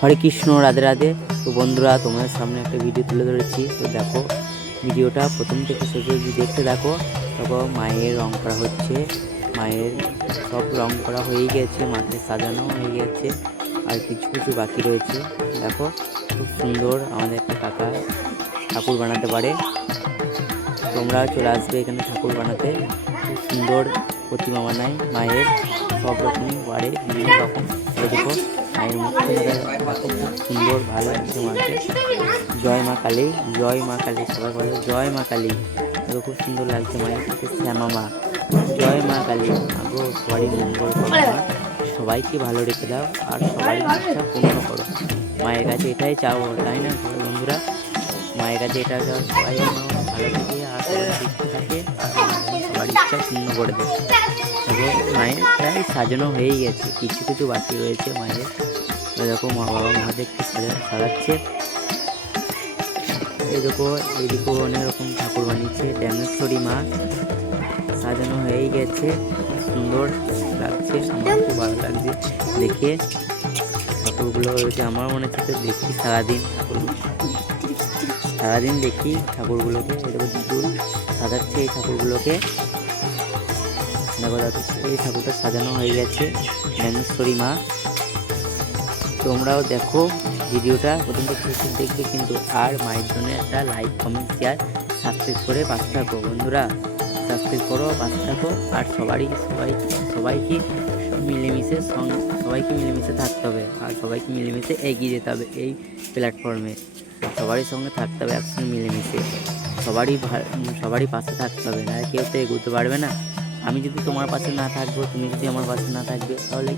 হরে কৃষ্ণ, রাধে রাধে। তো বন্ধুরা, তোমাদের সামনে একটা ভিডিও তুলে ধরেছি। তো দেখো ভিডিওটা প্রথম থেকে শেষ অবধি দেখতে দেখো দেখো, মায়ের রং করা হচ্ছে। মায়ের সব রং করা হয়েই গেছে, মাকে সাজানো হয়ে গেছে। আর কিছু কিছু বাকি রয়েছে। দেখো, খুব সুন্দর আমাদের একটা কাকা ঠাকুর বানাতে পারে। তোমরা চলে আসবে এখানে ঠাকুর বানাতে। খুব সুন্দর প্রতিমা বানায় মায়ের। সব রকমই বাড়ে, বিভিন্ন রকম। দেখো সুন্দর ভালো লাগছে মাকে জয় মা কালী, জয় মা কালী, সবাই বলে জয় মা কালী। দেখো খুব সুন্দর লাগছে মায়ের শ্যামা মা। জয় মা কালী। আগো, সবারই মঙ্গল করো সবাইকে ভালো রেখে দাও আর সবাই ইচ্ছা পূর্ণ করো। মায়ের কাছে এটাই চাও, তাই না বন্ধুরা? মায়ের কাছে এটা চাও, সবাই ভালো থাকে আর সবাই সুস্থ থাকে। সবার ইচ্ছা পূর্ণ করে দেয়। মায়ের প্রায় সাজানো হয়েই গেছে। কিছু কিছু বাকি রয়েছে মায়ের। এরকম মা বাবা মহাদেবকে সাজা, সাজাচ্ছে। এই দেখো অনেক রকম ঠাকুর বানিয়েছে। ড্যামেশ্বরী মা। সাজানো হয়েই গেছে। সুন্দর লাগছে। আমার খুব ভালো লাগছে দেখে। ঠাকুরগুলো রয়েছে। আমার মনে হচ্ছে দেখি সারাদিন সারাদিন দেখি ঠাকুরগুলোকে। দুটো সাজাচ্ছে এই ঠাকুরগুলোকে। দেখো এই ঠাকুরটা সাজানো হয়ে গেছে। জ্ঞানেশ্বরী মা। তোমরাও দেখো ভিডিওটা প্রথম থেকে শেষ দেখবে কিন্তু আর মায়ের জন্য একটা লাইক কমেন্ট শেয়ার সাবস্ক্রাইব করে পাশে থাকো। বন্ধুরা সাবস্ক্রাইব করো, পাশে থাকো। আর সবারই, সবাই, সবাইকে মিলেমিশে সবাইকে মিলেমিশে থাকতে হবে। আর সবাইকে মিলেমিশে এগিয়ে যেতে হবে এই প্ল্যাটফর্মে সবারই সঙ্গে থাকতে হবে, একসঙ্গে মিলেমিশে। সবারই সবারই পাশে থাকতে হবে। না কেউ তো এগোতে পারবে না। আমি যদি তোমার পাশে না থাকব, তুমি যদি আমার পাশে না থাকবে, তাহলে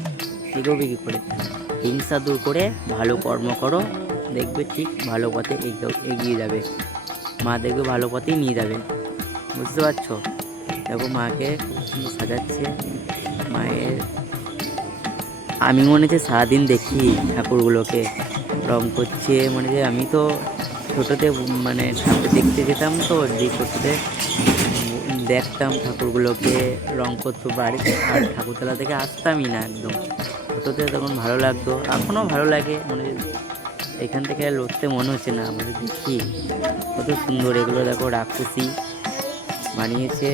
এগোবে কী করে? হিংসা দূর করে ভালো কর্ম করো, দেখবে ঠিক ভালো পথে এগো- এগিয়ে যাবে। মা দেখবে ভালো পথেই নিয়ে যাবে। বুঝতে পারছ? দেখো মাকে সাজাচ্ছে। মায়ের, আমি মনে হচ্ছে সারাদিন দেখি ঠাকুরগুলোকে। রং করছে মানে যে আমি তো ছোটোতে মানে ঠাকুর দেখতে যেতাম তো, যে ছোটোতে। দেখতাম ঠাকুরগুলোকে রং করতো বাড়িতে আর ঠাকুরতলা থেকে আসতামই না একদম। ছোটোতে তখন ভালো লাগতো। এখনও ভালো লাগে মানে এখান থেকে লড়তে মনে হচ্ছে না মানে দেখি কত সুন্দর এগুলো দেখো রাক্ষসী বানিয়েছে।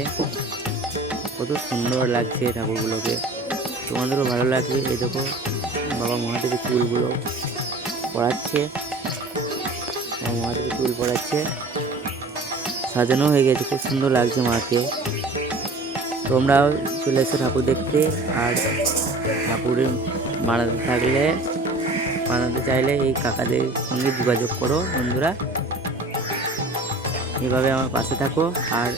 কত সুন্দর লাগছে ঠাকুরগুলোকে। তোমাদেরও ভালো লাগবে এই দেখো বাবা মহাদেবের চুলগুলো পড়াচ্ছে। বাবা মহাদেবের চুল পড়াচ্ছে। সাজানো হয়ে গেছে, খুব সুন্দর লাগছে মাকে। তোমরাও চলে এসো ঠাকুর দেখতে, আর ঠাকুরের বানাতে থাকলে, বানাতে চাইলে এই কাকাদের সঙ্গে যোগাযোগ করো বন্ধুরা। এভাবে আমার পাশে থাকো, আর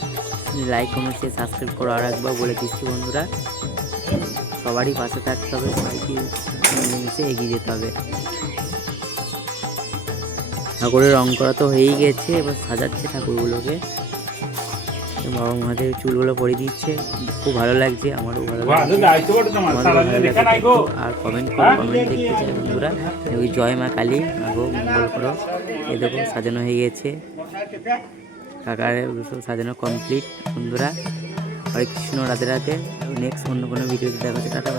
লাইক কমেন্ট শেয়ার সাবস্ক্রাইব করো আর একবার বলে দিচ্ছি বন্ধুরা। সবারই পাশে থাকতে হবে, সবাইকে মিলেমিশে এগিয়ে যেতে হবে। ঠাকুরের রং করা তো হয়েই গেছে এবার সাজাচ্ছে ঠাকুরগুলোকে। বাবা মহাদেব চুলগুলো পরে দিচ্ছে খুব ভালো লাগছে আমারও ভালো লাগছে। আর কমেন্ট করো কমেন্ট দেখতে চাই বন্ধুরা। ওই জয় মা কালী আগো মঙ্গল করো। দেখো সাজানো হয়ে গেছে। কাকার সাজানো কমপ্লিট বন্ধুরা। হরে কৃষ্ণ রাতে রাতে নেক্সট অন্য কোনো ভিডিওতে দেখা হচ্ছে। টাটা।